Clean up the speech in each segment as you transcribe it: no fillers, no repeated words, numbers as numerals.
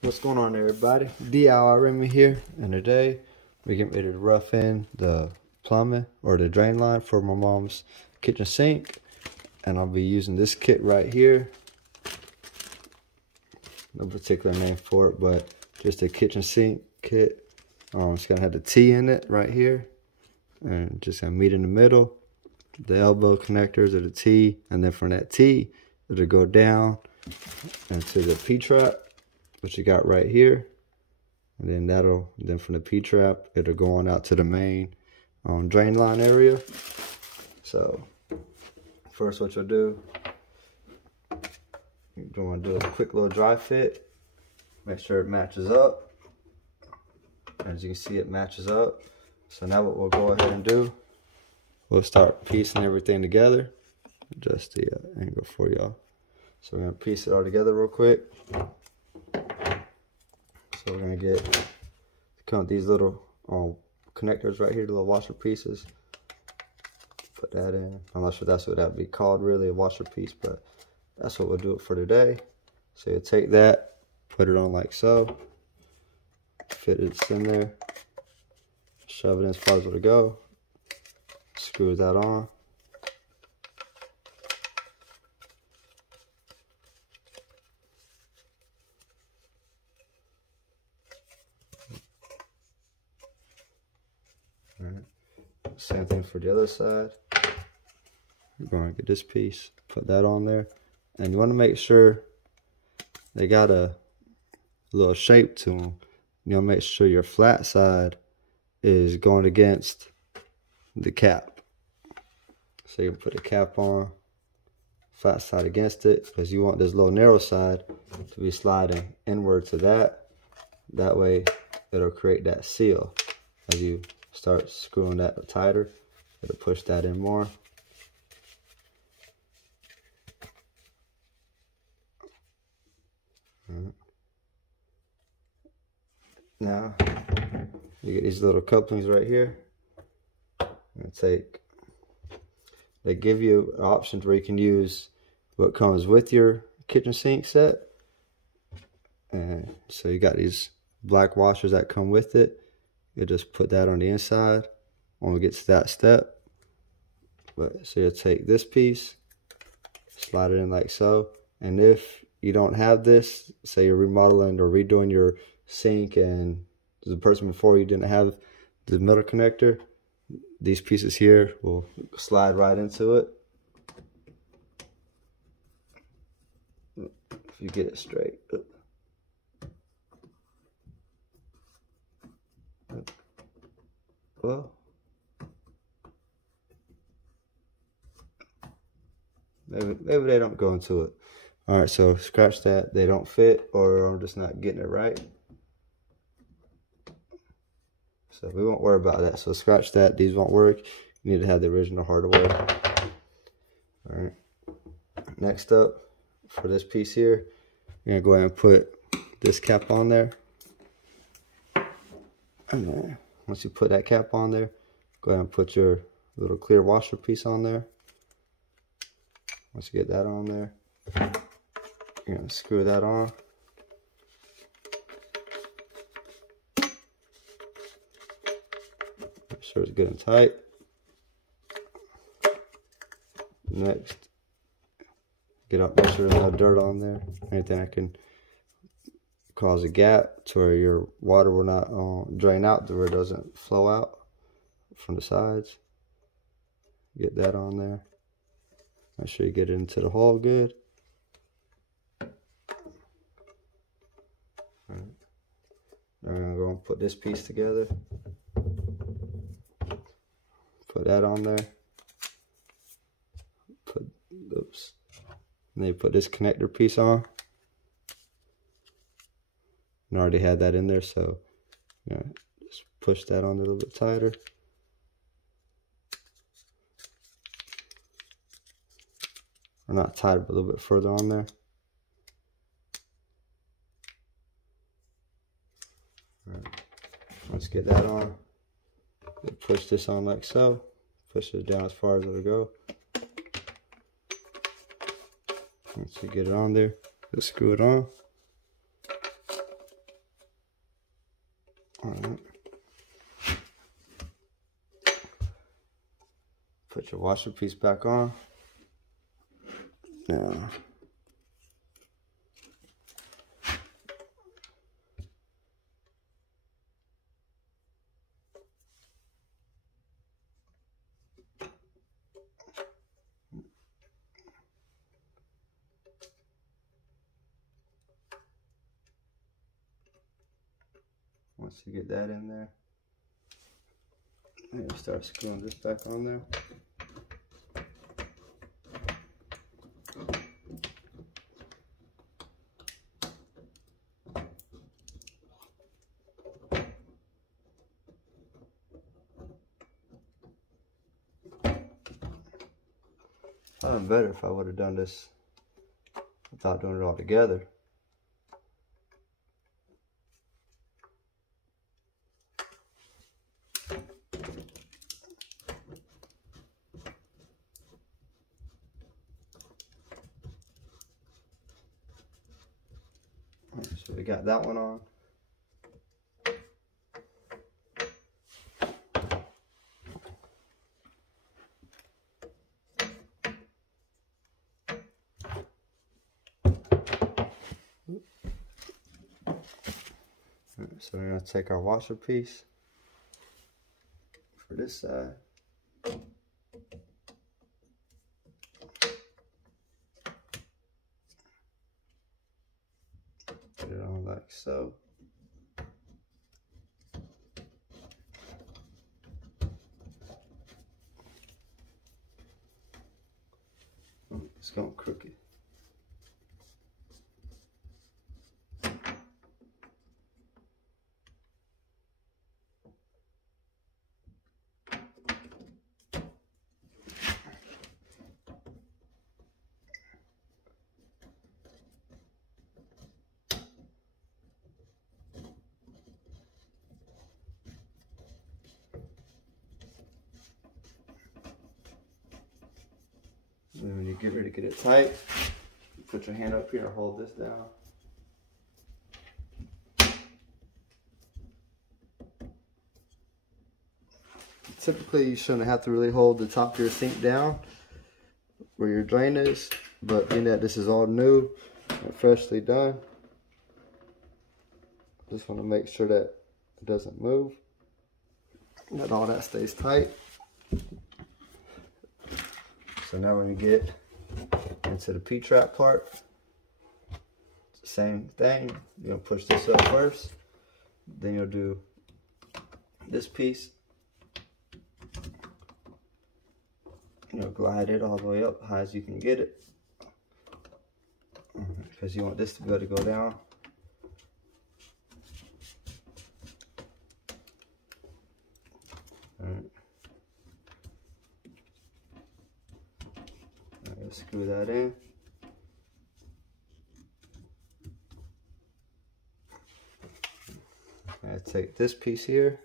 What's going on, everybody? DIY Remy here, and today we're getting ready to rough in the plumbing or the drain line for my mom's kitchen sink, and I'll be using this kit right here. No particular name for it, but just a kitchen sink kit. It's gonna have the T in it right here, and just gonna meet in the middle. The elbow connectors of the T, and then from that T, it'll go down into the P-trap, which you got right here, and then from the P-trap it'll go on out to the main drain line area. So first, what you'll do, you're going to do a quick little dry fit. Make sure it matches up. As you can see, it matches up. So now what we'll go ahead and do, we'll start piecing everything together. Adjust the angle for y'all. So we're gonna piece it all together real quick. So we're gonna count these little connectors right here, the little washer pieces. Put that in. I'm not sure that's what that would be called, really, a washer piece, but that's what we'll do it for today. So you'll take that, put it on like so, fit it in there, shove it in as far as it'll go, screw that on. Alright. Same thing for the other side. You're going to get this piece, put that on there, and you want to make sure they got a little shape to them. You want to make sure your flat side is going against the cap. So you put the cap on, flat side against it, because you want this little narrow side to be sliding inward to that. That way it'll create that seal. As you start screwing that tighter, it'll push that in more. Now you get these little couplings right here. They give you options where you can use what comes with your kitchen sink set. And so you got these black washers that come with it. You just put that on the inside when we get to that step. So you'll take this piece, slide it in like so. And if you don't have this, say you're remodeling or redoing your sink and the person before you didn't have the middle connector, these pieces here will slide right into it. If you get it straight. Well, maybe they don't go into it. All right, so scratch that. They don't fit, or I'm just not getting it right. So we won't worry about that. So scratch that. These won't work. You need to have the original hardware. All right. Next up, for this piece here, you're gonna go ahead and put this cap on there. And then once you put that cap on there, go ahead and put your little clear washer piece on there. Once you get that on there, you're gonna screw that on. Make sure it's good and tight. Next, make sure there's no dirt on there. Anything that can cause a gap to where your water will not drain out, to where it doesn't flow out from the sides. Get that on there. Make sure you get it into the hole good. Alright. Now I'm gonna go and put this piece together. Put that on there. And then you put this connector piece on. And I already had that in there, so just push that on a little bit tighter. Or not tighter, but a little bit further on there. Alright. Let's get that on. Push this on like so. Push it down as far as it'll go. Once you get it on there, just screw it on. Alright. Put your washer piece back on. Now, once you get that in there, and you start screwing this back on there. I'd have been better if I would have done this without doing it all together. So we got that one on. So we're going to take our washer piece for this side. Put it on like so. It's going crooked. And when you get ready to get it tight, you put your hand up here and hold this down. Typically, you shouldn't have to really hold the top of your sink down where your drain is, but being that this is all new and freshly done, just want to make sure that it doesn't move, that all that stays tight. So now when we get into the P-trap part, it's the same thing. You're gonna push this up first, then you'll do this piece. You'll glide it all the way up high as you can get it, because you want this to be able to go down. Let's screw that in. I take this piece here,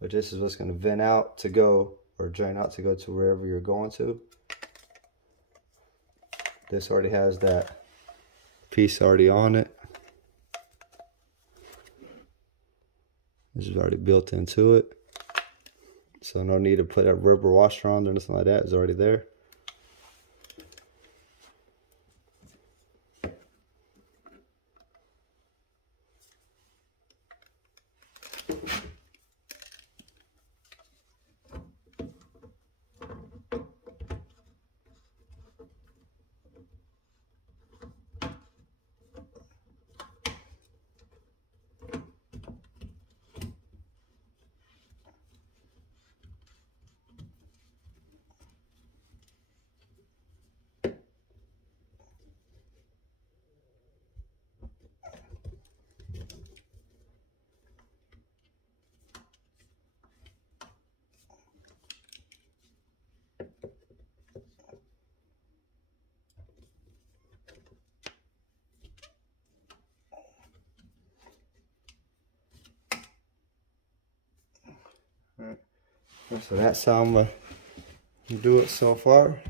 but this is what's going to vent out to go, or drain out to go to wherever you're going to. This already has that piece already on it. This is already built into it. So no need to put a rubber washer on or anything like that. It's already there. So that's how I'm gonna do it so far.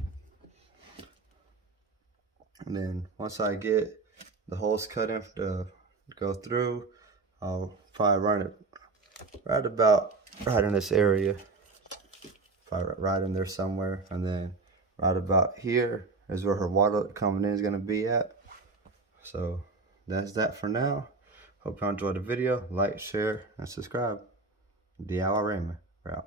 And then once I get the holes cut in to go through, I'll probably run it right in this area. Probably right in there somewhere. And then right about here is where her water coming in is going to be at. So that's that for now. Hope y'all enjoyed the video. Like, share, and subscribe. DIY Raymond. We're out.